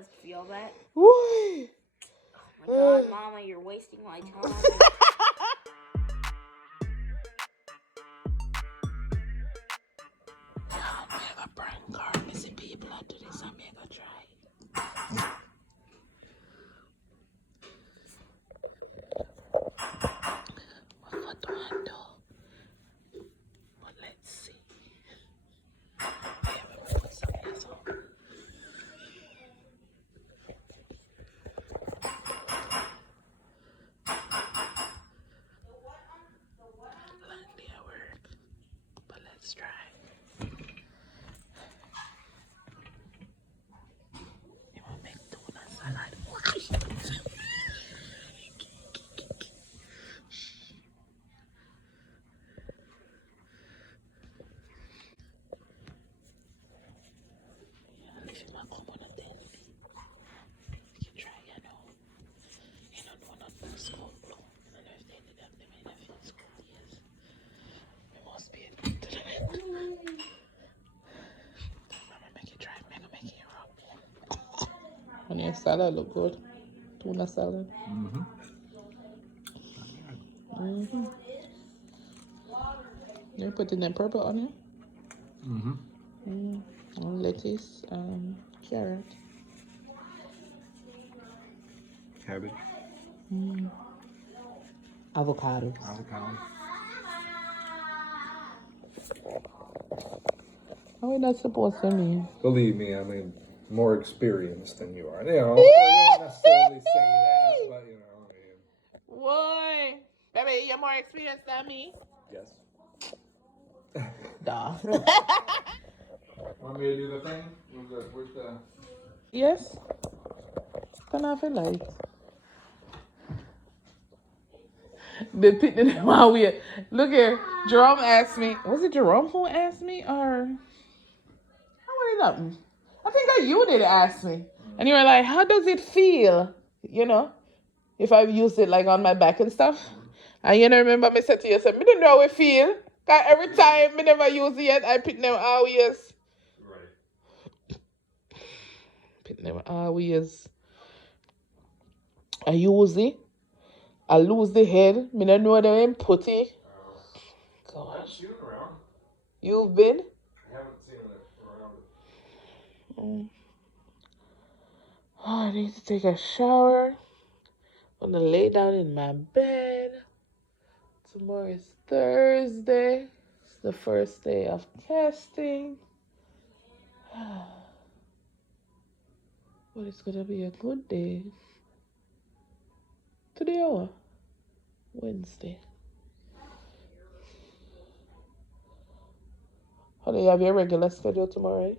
just feel that. Why? Oh my God, Mama, you're wasting my time. I'm mega prank car. Missing people after this. I'm mega try. What do I do? But let's see. Yeah, we put some yes on. Like their work. But let's try. You want to make tuna salad? If you want to come on a tell me, you can try, you know. You don't know nothing school, bro. I don't know if they did that, they might have in school, yes. We must be able to do that. Mama, make it try, make it raw. And your salad look good. Tuna salad. You put in the purple onion? And lettuce, carrot. Cabbage. Avocado. How are we not supposed to mean? Believe me, I mean, more experienced than you are. You know, I don't necessarily say that, but you know, I mean. Why? Baby, you're more experienced than me. Yes. Duh. Want me to do the thing? Where's the... Yes. Turn off the light. The picnic while we look here. Jerome asked me. Was it Jerome who asked me, or how did it? I think that you did ask me, and you were like, "How does it feel? You know, if I've used it like on my back and stuff." And you know, remember me said to you, "I said, me don't know how it feel. Cause every time me never use it yet, I pick them always. Right. Pick them always. I use it. I lose the head. Me don't know them in putty. I've seen it around. You've been? I haven't seen it around. Oh, I need to take a shower. I'm gonna lay down in my bed. Tomorrow is Thursday. It's the first day of testing. But it's gonna be a good day. Today or Wednesday. Honey, you have your regular schedule tomorrow, right?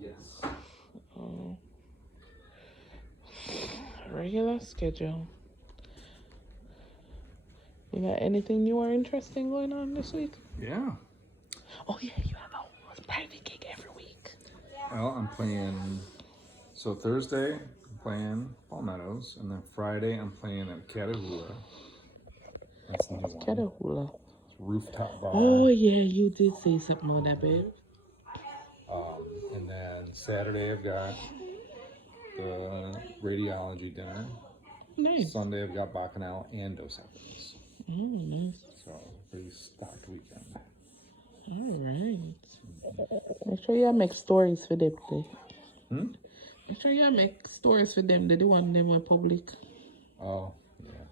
Yes. Regular schedule. You got anything new or interesting going on this week? Yeah. Oh yeah, you have a private gig every week. Well, I'm playing. So Thursday, I'm playing Palmettos, and then Friday, I'm playing at Catahoula. That's the new one. Catahoula. Rooftop bar. Oh yeah, you did say something on that, babe. And then Saturday, I've got the radiology dinner. Nice. Sunday, I've got Bacchanal and Dos Equis. Oh, nice. So, pretty stocked weekend. All right. Make sure you make stories for them. Make sure you make stories for them. They want them in public. Oh, yeah.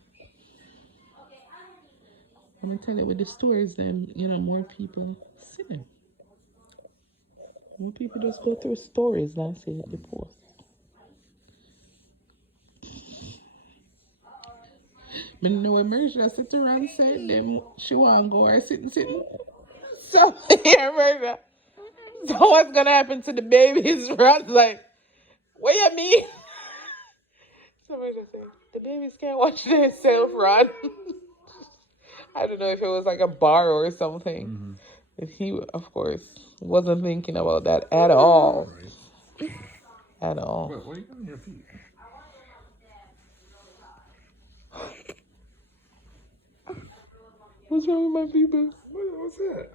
I'm gonna tell you with the stories, then more people see them. More people just go through stories than see the post. But no immersion, I sit around and say them she want to go or sitting. So here, immersion. So what's gonna happen to the babies? Rod's like, what you mean? Somebody just said, the babies can't watch themselves, Rod. I don't know if it was like a bar or something. But he, of course, wasn't thinking about that at all. Right. At all. What are you doing on your feet? What's wrong with my people? What's that?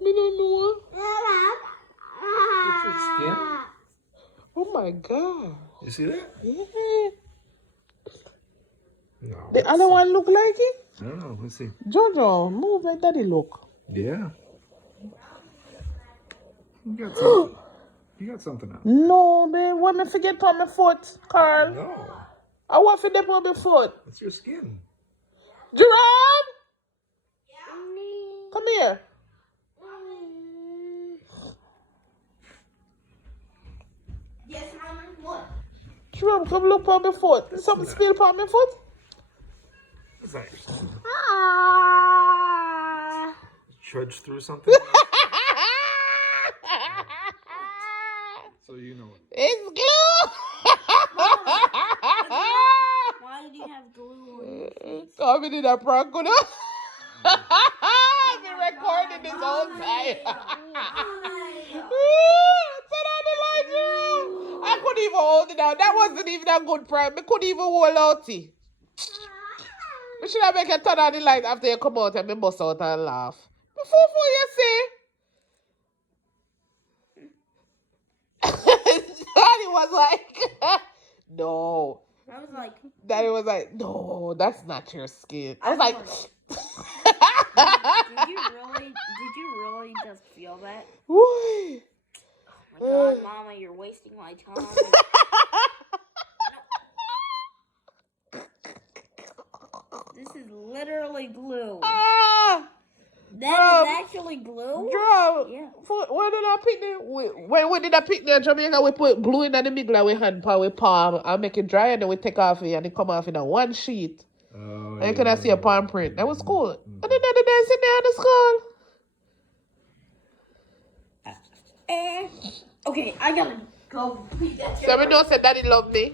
Me don't know. skin? Oh my god. You see that? Yeah. No. The other one look like it? I don't know. Let's see. Jojo, move like daddy look. Yeah. You got something. You got something on. No, man. What me forget on my foot, Carl? No. I want to dip on my foot. It's your skin. Jerome! Come here. Yes, Mama. What? Jerome, come look on my foot. Something spill on my foot? What's that? Ah. Trudge through something? So you know it. It's glue. Why did you have glue on your face? Coming in a prank, you know? I've been recording this whole time. Turn on the light, Jerome. I couldn't even hold it down. That wasn't even a good prank. I couldn't even hold out it. I should have make you turn on the light after you come out and me bust out and laugh. Before you say. Daddy was like, no. I was like, Daddy was like, no, that's not your skin. I was like, did you really just feel that? why? Oh my god, Mama, you're wasting my time. This is literally glue. Ah! That is actually glue? Girl, Yeah. where did I pick the when did I pick the Jamaica? We put glue in the middle of we hand palm with palm and make it dry and then we take off it and it come off in a one sheet. Oh, And you can see a palm print. That was cool. And then the other day sitting there in the school. Okay, I gotta go. So we know said daddy love me.